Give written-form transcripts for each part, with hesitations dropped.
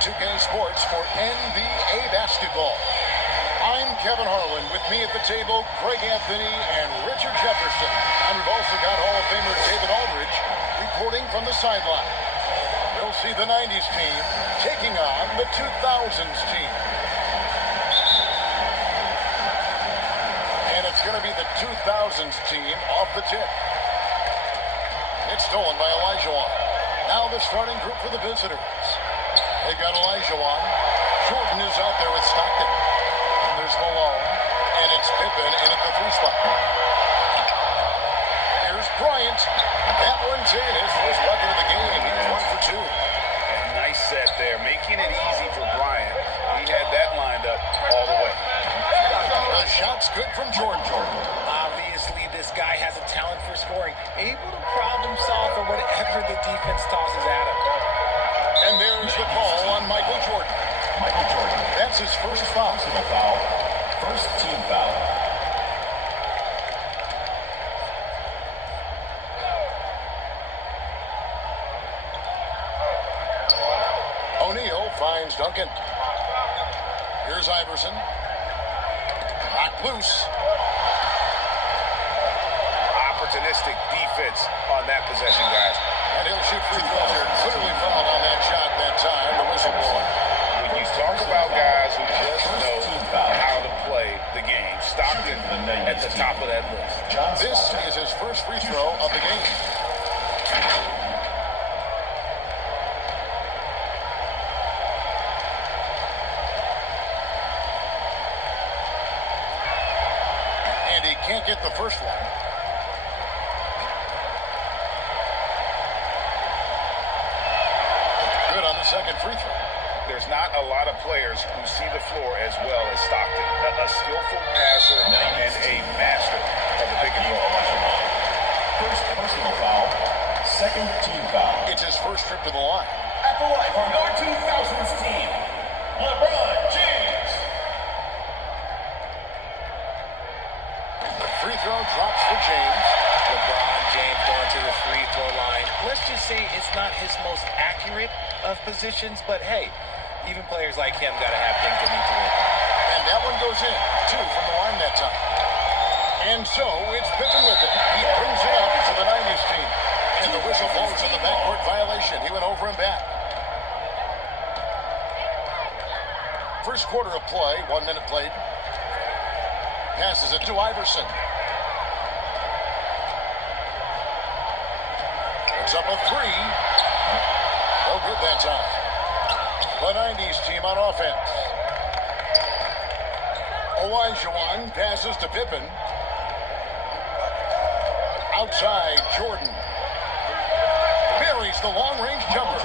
2K Sports for NBA basketball. I'm Kevin Harlan. With me at the table, Greg Anthony and Richard Jefferson. And we've also got Hall of Famer David Aldridge reporting from the sideline. We'll see the 90s team taking on the 2000s team. And it's going to be the 2000s team off the tip. It's stolen by Olajuwon. Now the starting group for the visitors. They got Olajuwon. Jordan is out there with Stockton. And there's Malone. And it's Pippen in at the 3 spot. Here's Bryant. That one's in. His first bucket of the game. He's 1 for 2. Nice set there, making it easy for Bryant. He had that lined up all the way. The shot's good from Jordan. Obviously, this guy has a talent for scoring, able to problem solve for whatever the defense tosses at him. And there's the call on Michael Jordan. That's his first foul. First team foul. O'Neal finds Duncan. Here's Iverson. Knocked loose. Opportunistic defense on that possession, guys. And he'll shoot free throws here. Clearly fouled on that shot that time. The whistle blower. When you talk about guys who just know how to play the game, Stockton at the top of that list. This is his first free throw of the game. And he can't get the first one. Good on the second free throw. There's not a lot of players who see the floor as well as Stockton. A skillful passer and a master of the pick and roll. First personal foul. Second team foul. It's his first trip to the line. At the line for your 2000s team, LeBron James. Free throw drops for James. LeBron James going to the free throw line. Let's just say it's not his most accurate of positions, but hey, even players like him got to have things they need to work on. And that one goes in. 2 from the line that time. And so it's Pippen with it. He brings it up to the 90s team. And the whistle blows on the backcourt violation. He went over and back. First quarter of play, 1 minute played. Passes it to Iverson. It's up a 3. No good that time. The 90s team on offense. Olajuwon passes to Pippen. Outside, Jordan. Buries the long-range jumper.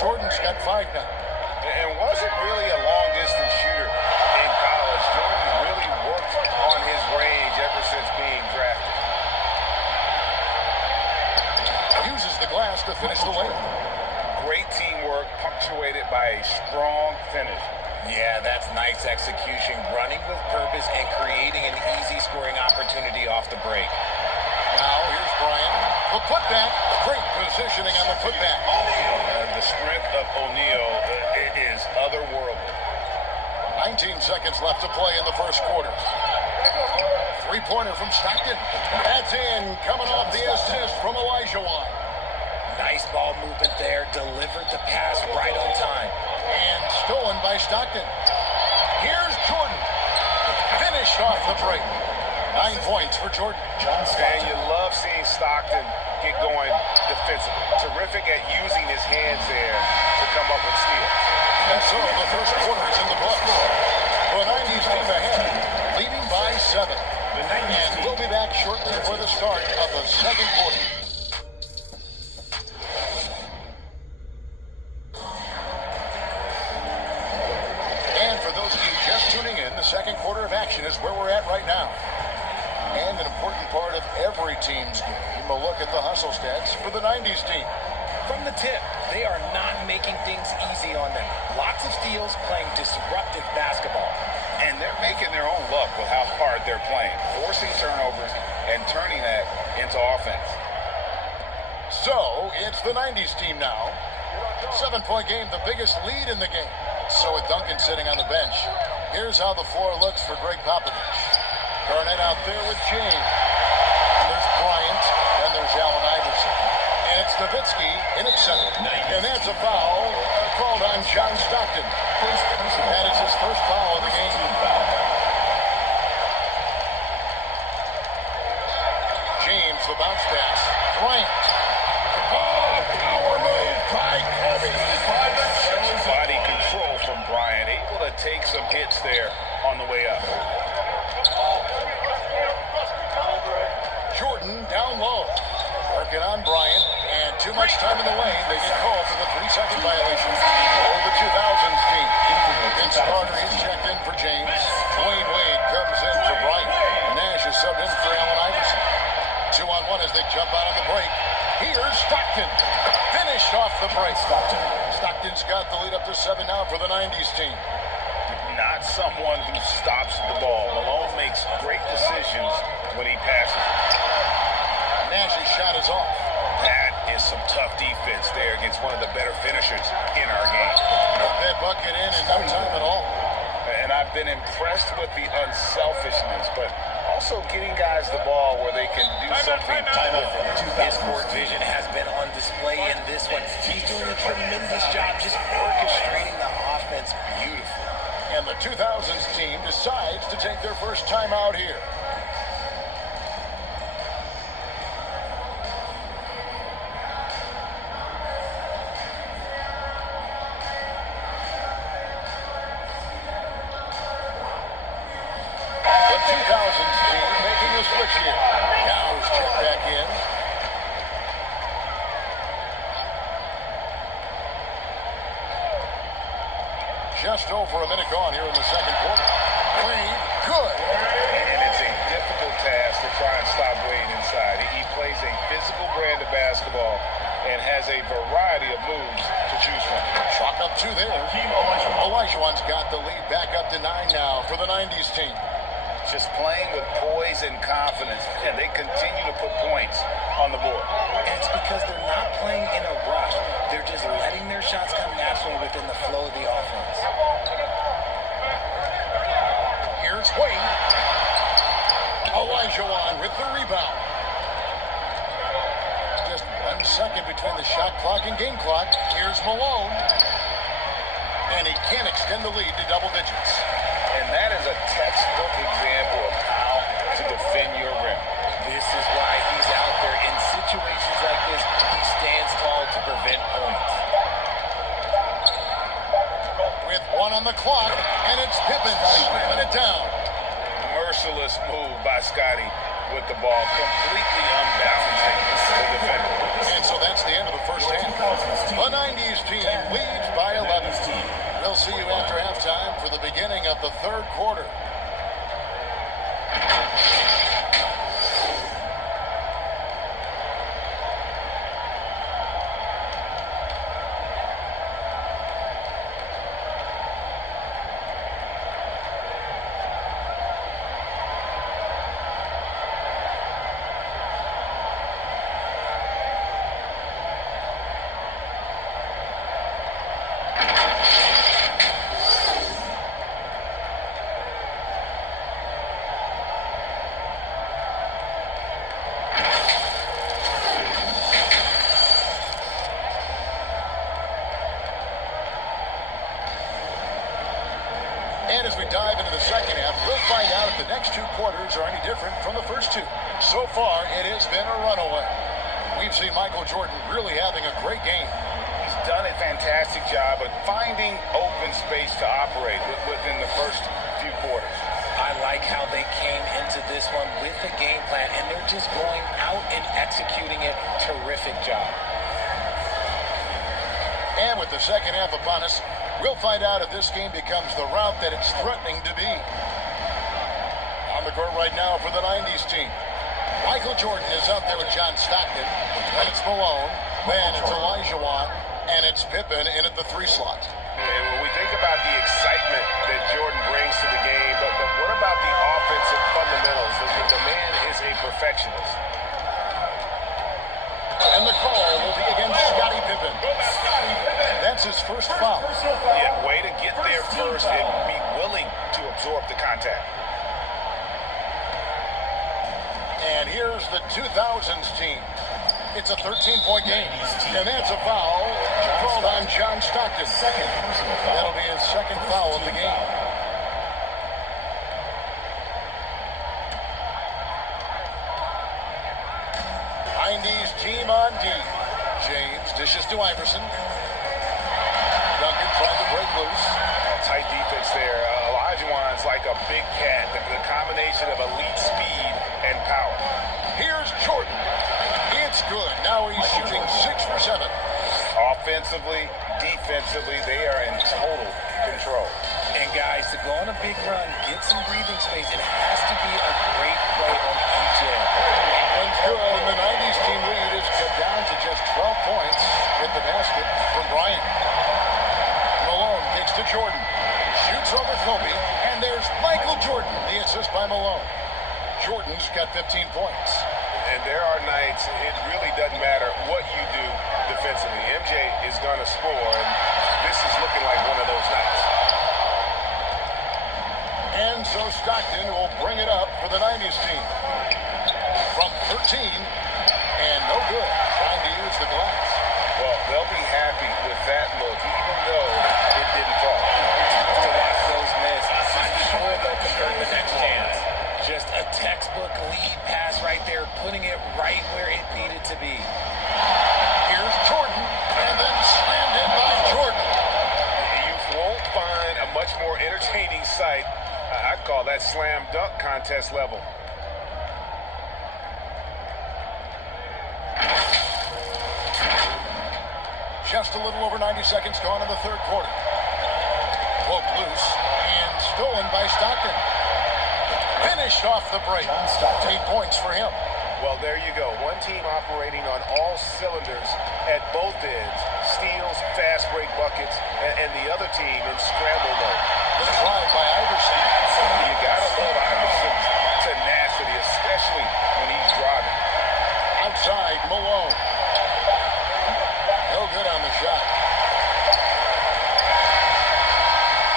Jordan's got 5 now. And wasn't really a long-distance shooter in college. Jordan really worked on his range ever since being drafted. Uses the glass to finish the layup. Great teamwork, punctuated by a strong finish. Yeah, that's nice execution, running with purpose and creating an easy scoring opportunity off the break. Now here's Bryant. The putback. Great positioning on the putback. The strength of O'Neal is otherworldly. 19 seconds left to play in the first quarter. 3-pointer from Stockton. That's in. Coming off the assist from Olajuwon. Nice ball movement there. Delivered the pass right on time. And stolen by Stockton. Here's Jordan. Finished off the break. 9 points for Jordan. And you love seeing Stockton get going defensively. Terrific at using his hands there to come up with steals. And so the first quarter is in the books. The 90s team ahead, leading by 7. And we'll be back shortly for the start of the second quarter. And for those of you just tuning in, the second quarter of action is where we're at right now. And an important part of every team's game, a look at the hustle stats for the 90s team. From the tip, they are not making things easy on them. Lots of steals, playing disruptive basketball. And they're making their own luck with how hard they're playing, forcing turnovers and turning that into offense. So, it's the 90s team now. 7-point game, the biggest lead in the game. So with Duncan sitting on the bench, here's how the floor looks for Greg Popovich. Garnett out there with James. And there's Bryant. Then there's Allen Iverson. And it's Nowitzki in at center. And that's a foul called on John Stockton. That is his first foul of the game. James, the bounce pass. Bryant. Oh, power move by Kobe. Body control from Bryant, able to take some hits there on the way up. Jordan down low. Working on Bryant, and too much time in the lane. They get called for the 3-second violation. Oh, the 2000s team. Vince Carter is checked in for James. Dwayne Wade comes in for Bryant. Nash is subbed in for Allen Iverson. 2-on-1 as they jump out on the break. Here's Stockton. Finished off the break. Stockton's got the lead up to 7 now for the 90s team. Not someone who stops the ball. Malone makes great decisions when he passes. Nash's shot is off. That is some tough defense there against one of the better finishers in our game. That bucket in no time at all. And I've been impressed with the unselfishness, but also getting guys the ball where they can do something with it. His court vision has been on display in this one. He's doing a tremendous job just orchestrating the offense beautifully. And the 2000s team decides to take their first timeout here. The 2000s team making a switch here. Cow's check back in. Just over a minute gone here in the second quarter. Wade, good. And it's a difficult task to try and stop Wade inside. He plays a physical brand of basketball and has a variety of moves to choose from. Chalk up 2 there. Olajuwon's got the lead back up to 9 now for the 90s team. Just playing with poise and confidence, and they continue to put points on the board. And it's because they're not playing in a rush. They're just letting their shots come naturally within the flow of the offense. Here's Wade. Olajuwon with the rebound. Just 1 second between the shot clock and game clock. Here's Malone. And he can't extend the lead to double digits. And that is a textbook example of how to defend your rim. This is why he's out there in situations like this. He stands tall to prevent points. With 1 on the clock, and it's Pippen slamming it down. Merciless move by Scotty with the ball, completely unbalancing the defender. And so that's the end of the first half. The 90s team leads by 11. We'll see you after halftime for the beginning of the third quarter. And as we dive into the second half, we'll find out if the next 2 quarters are any different from the first 2. So far, it has been a runaway. We've seen Michael Jordan really having a great game. He's done a fantastic job of finding open space to operate within the first few quarters. I like how they came into this one with the game plan, and they're just going out and executing it. Terrific job. And with the second half upon us, we'll find out if this game becomes the route that it's threatening to be. On the court right now for the 90s team. Michael Jordan is up there with John Stockton. Then it's Malone. Then it's Olajuwon. And it's Pippen in at the 3 slot. When we think about the excitement that Jordan brings to the game, but what about the offensive fundamentals? The man is a perfectionist. And the call will be against Scottie Pippen. Then And here's the 2000s team. It's a 13-point game, and that's a foul called on John Stockton. That'll be his second foul of the game. 90s team on D. James dishes to Iverson. Duncan trying to break loose. Tight defense there. Olajuwon's like a big cat. The combination of elite speed and power. Here's Jordan. It's good. Now he's shooting 6 for 7. Offensively, defensively, they are in total control. And guys, to go on a big run, get some breathing space, it has to be a great play on each end. And good. And the 90s team lead is cut down to just 12 points with the basket from Bryant. Malone kicks to Jordan. Shoots over Kobe. And there's Michael Jordan, the assist by Malone. Jordan's got 15 points. And there are nights, it really doesn't matter what you do defensively. MJ is going to score, and this is looking like one of those nights. And so Stockton will bring it up for the 90s team. From 13, and no good. Trying to use the glass. Well, they'll be happy with that look, even though it didn't fall. Tough to watch those miss. I'm sure they'll convert the next chance. Just a textbook lead pass right there, putting it right where it needed to be. Here's Jordan, and then slammed in by Jordan. You won't find a much more entertaining sight. I'd call that slam dunk contest level. Just a little over 90 seconds gone in the third quarter. Broke loose and stolen by Stockton. Finished off the break. 8 points for him. Well, there you go. One team operating on all cylinders at both ends. Steals, fast break buckets, and the other team in scramble mode. The drive by Iverson. You gotta love Iverson's tenacity, especially when he's driving. Outside, Malone. No good on the shot.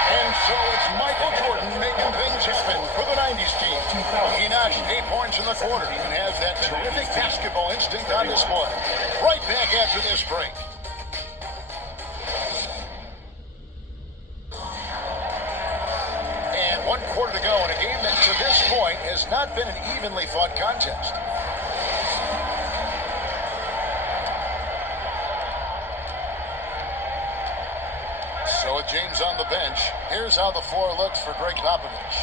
And so it's Michael Jordan making things happen for the 90s team. He notched 8 points in the quarter and has that terrific basketball instinct on display. Right back after this break. And 1 quarter to go in a game that to this point has not been an evenly fought contest. So with James on the bench, here's how the floor looks for Greg Popovich.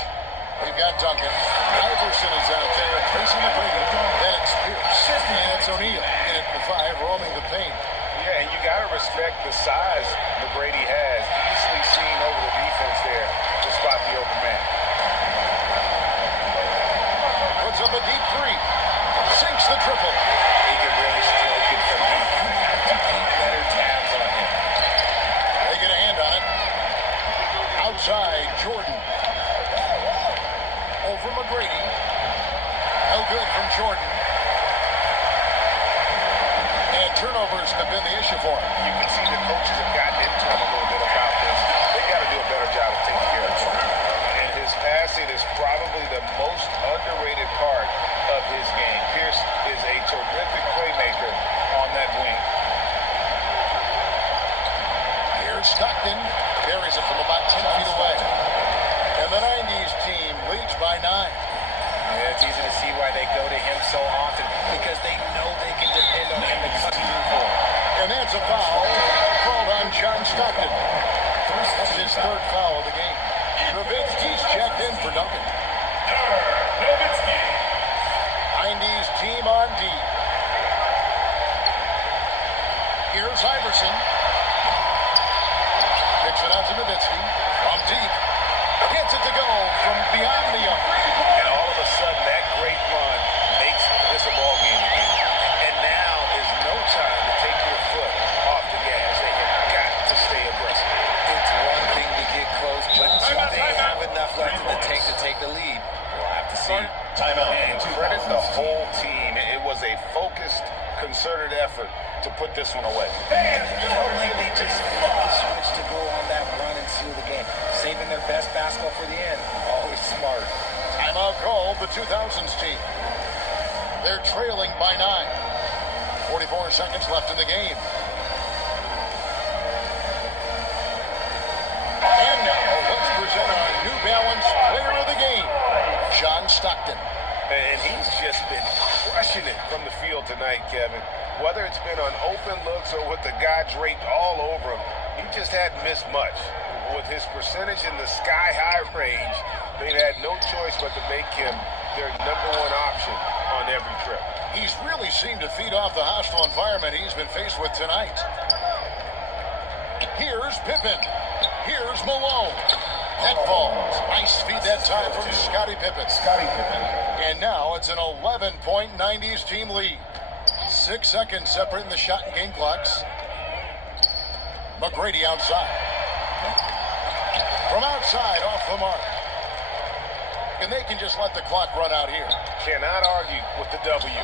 We've got Duncan. Iverson is out there, Tracy McGrady. Then it's Pierce. And it's O'Neal in at the 5, roaming the paint. Yeah, and you got to respect the size McGrady has. Easily seen over the defense there to spot the open man. Puts up a deep 3. Sinks the triple. He can really stroke it from deep. You have to keep better tabs on him. They get a hand on it. Outside, Jordan. Over McGrady. No good from Jordan. And turnovers have been the issue for him. You can see the coaches have gotten into him a little bit about this. They've got to do a better job of taking care of him. And his passing is probably the most underrated part of his game. Pierce is a terrific playmaker on that wing. Here's Stockton. Buries it from about 10 feet away. And the 90s team leads by 9. Yeah, it's easy to see why they go to him so often, because they know they can depend on him to cut through for them. And that's a foul called on John Stockton. That's his 3rd foul of the game. Nowitzki's checked in for Duncan. 90s team on D. Here's Iverson. Picks it out to Nowitzki. From deep. Gets it to go from beyond the arc. And all of a sudden, that great run makes this a ball game again. And now is no time to take your foot off the gas. They have got to stay aggressive. It's one thing to get close, but do they have enough left in the tank to take the lead? We'll have to see. And credit the whole team. It was a focused, concerted effort to put this one away. It felt like they just flipped the switch to go on that run and seal the game. Saving their best basketball for the end. Always smart. Timeout called the 2000s team. They're trailing by 9. 44 seconds left in the game. And now, let's present our New Balance Player of the Game, John Stockton. And he's just been crushing it from the field tonight, Kevin. Whether it's been on open looks or with the guy draped all over him, he just hadn't missed much. With his percentage in the sky-high range, they've had no choice but to make him their #1 option on every trip. He's really seemed to feed off the hostile environment he's been faced with tonight. Here's Pippen. Here's Malone. That falls. Nice feed that time from Scottie Pippen. And now it's an 11-point 90s team lead. 6 seconds separating the shot and game clocks. McGrady outside. From outside, off the mark. And they can just let the clock run out here. Cannot argue with the W.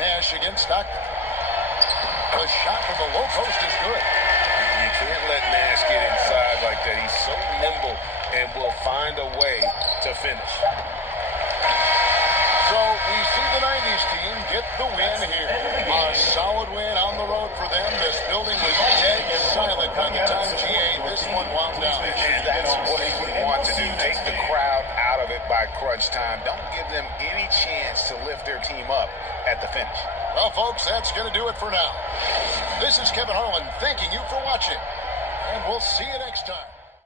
Nash against Stockton. The shot from the low post is good. You can't let Nash get inside like that. He's so nimble and will find a way to finish. So we see the 90s team get the win here. A solid win on the road for them. This building was dead silent by the time this one wound down. And that's what you want to do. Take the crowd out of it by crunch time. Don't give them any chance to lift their team up at the finish. Well, folks, that's going to do it for now. This is Kevin Harlan thanking you for watching. And we'll see you next time.